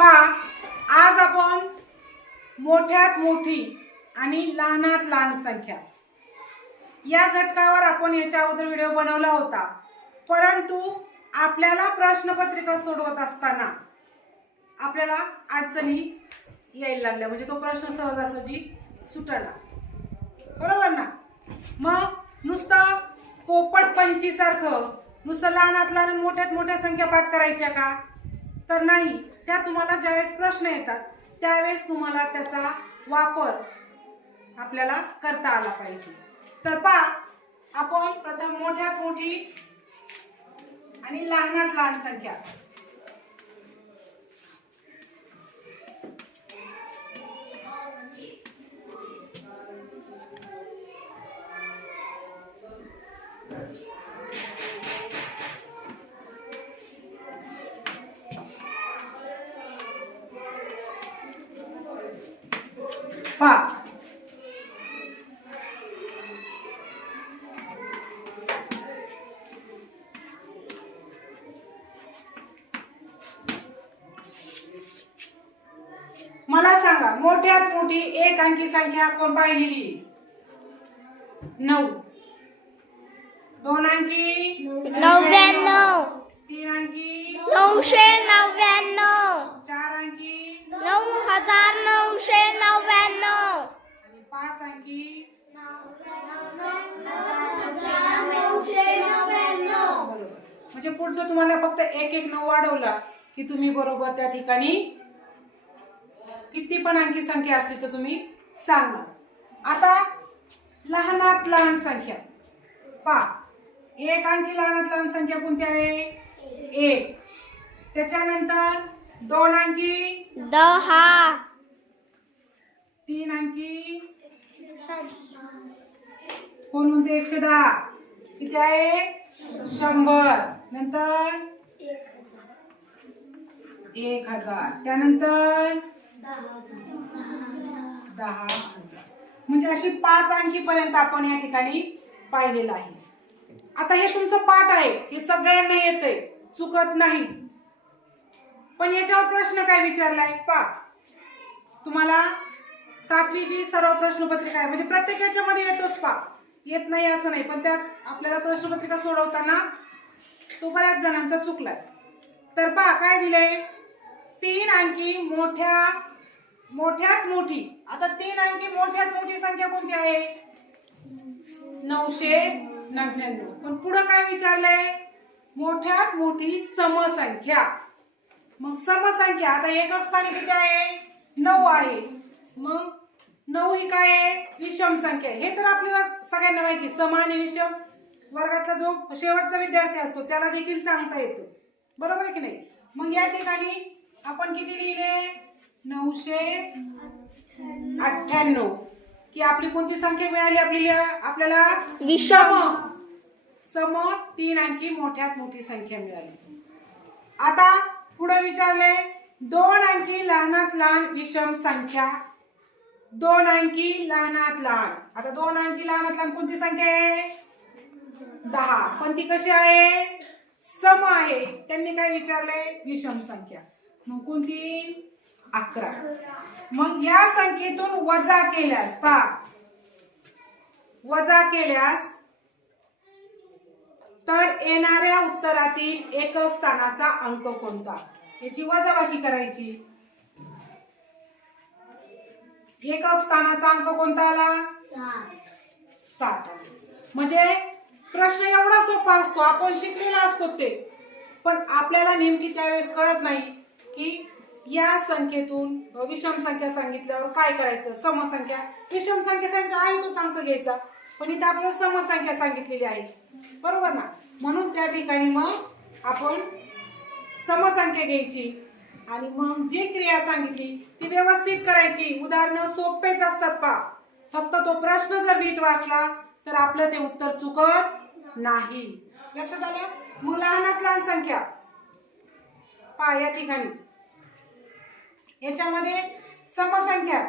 पहा आज आपण मोठ्यात मोठी आणि लहानात लहान संख्या. या घटकावर आपण याच्या अगोदर व्हिडिओ बनवला होता. परंतु आपल्याला प्रश्नपत्रिका सोडवत असताना आपल्याला अडचणी यायला लागल्या. म्हणजे तो प्रश्न सहजासहजी सुटला. बरोबर ना? मग नुसतं पोपट पंचीसारखं नुसतं लहानात लहान मोठ्यात मोठ्या संख्या पाठ करायच्या का? तर नाही. त्या तुम्हाला ज्यावेळेस प्रश्न येतात त्यावेळेस तुम्हाला त्याचा वापर आपल्याला करता आला पाहिजे. तर पहा आपण प्रथम मोठ्यात मोठी आणि लहानात लहान संख्या. पहा मला सांगा मोठ्यात मोठी एक अंकी संख्या आपण पाहिलेली. नऊ. दोन अंकी. नव्याण्णव. तीन अंकी. नऊशे नव्याण्णव. चार अंकी नऊ हजार नऊशे नव्याण्णव आणि पाच अंकी नऊशे नव्याण्णव बरोबर म्हणजे पुढचं तुम्हाला फक्त एक एक नऊ वाढवला की तुम्ही बरोबर त्या ठिकाणी किती पण अंकी संख्या असली तर तुम्ही सांगणार. आता लहानात लहान संख्या. पा एक अंकी लहानात लहान संख्या कोणती आहे? एक. त्याच्यानंतर दोन अंकी? दहा. तीन अंकी? कोण म्हणते एकशे दहा? किती आहे? शंभर. नंतर? एक हजार. त्यानंतर? दहा हजार. म्हणजे अशी पाच अंकी पर्यंत आपण या ठिकाणी पाहिलेलं आहे. आता हे तुमचं पाठ आहे. हे सगळ्यांना येतंय. चुकत नाही. पण याच्यावर प्रश्न काय विचारलाय? पा. तुम्हाला सातवीची सर्व प्रश्नपत्रिका आहे. म्हणजे प्रत्येक याच्यामध्ये येतोच पा. येत नाही असं नाही. पण त्यात आपल्याला प्रश्नपत्रिका सोडवताना तो बऱ्याच जणांचा चुकला तर पहा काय दिलंय? तीन अंकी मोठ्या मोठ्यात मोठी. आता तीन अंकी मोठ्यात मोठी संख्या कोणती आहे? नऊशे नव्याण्णव. पण पुढं काय विचारलंय? मोठ्यात मोठी समसंख्या. मग समसंख्या आता एकक स्थानी किती आहे? नऊ आहे. मग नऊ ही काय आहे विषम संख्या. हे तर आपल्याला सगळ्यांना माहिती. सम आणि विषम. वर्गातला जो शेवटचा विद्यार्थी असतो त्याला देखील सांगता येतं. बरोबर आहे की नाही? मग या ठिकाणी आपण किती लिहिले? नऊशे अठ्ठ्याण्णव. की आपली कोणती संख्या मिळाली आपल्याला? आपल्याला विषम. सम तीन अंकी मोठ्यात मोठी संख्या मिळाली. आता पुढे विचारले दोन अंकी लहानात लहान विषम संख्या. दोन अंकी लहानात लहान. आता दोन अंकी लहानात लहान कोणती संख्या आहे? दहा. पण ती कशी आहे? सम आहे. त्यांनी काय विचारलंय? विषम संख्या. मग कोणती? अकरा. मग या संख्येतून वजा केल्यास पा वजा केल्यास तर येणाऱ्या उत्तरातील एकक स्थानाचा अंक कोणता? याची वजाबाकी करायची. एकक स्थानाचा अंक कोणता आला? सात. म्हणजे प्रश्न एवढा सोपा असतो आपण शिकलेला असतो ते. पण आपल्याला नेमकी त्यावेळेस कळत नाही की या संख्येतून विषम संख्या सांगितल्यावर काय करायचं? समसंख्या. विषम संख्या सांगितलं आहे तोच अंक घ्यायचा. पण इथे आपल्याला समसंख्या सांगितलेली आहे. बरोबर ना? म्हणून त्या ठिकाणी मग आपण समसंख्या घ्यायची. आणि मग जी क्रिया सांगितली ती व्यवस्थित करायची. उदाहरणं सोपेच असतात पा फक्त तो प्रश्न जर नीट वाचला तर आपलं ते उत्तर चुकत नाही. लक्षात आलं? मग लहानात लहान संख्या. पा या ठिकाणी. याच्यामध्ये समसंख्या.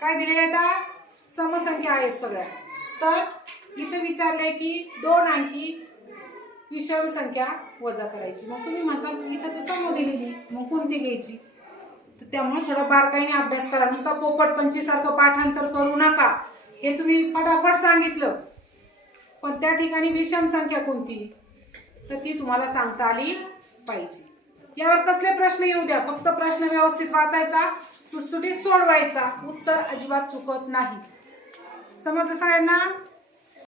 काय दिलेल्या आहेत समसंख्या आहेत सगळ्या. तर इथं विचारलंय की दोन अंकी विषम संख्या वजा करायची. मग तुम्ही म्हणता इथं तर समोर दिलेली मग कोणती घ्यायची? तर त्यामुळे थोडं बारकाईने अभ्यास करा. नुसता पोपट सारखं पाठांतर करू नका. हे तुम्ही फटाफट सांगितलं. पण त्या ठिकाणी विषम संख्या कोणती? तर ती तुम्हाला सांगता आली पाहिजे. यावर कसले प्रश्न येऊ द्या. फक्त प्रश्न व्यवस्थित वाचायचा सुटसुटीत सोडवायचा. उत्तर अजिबात चुकत नाही. समजलं सगळ्यांना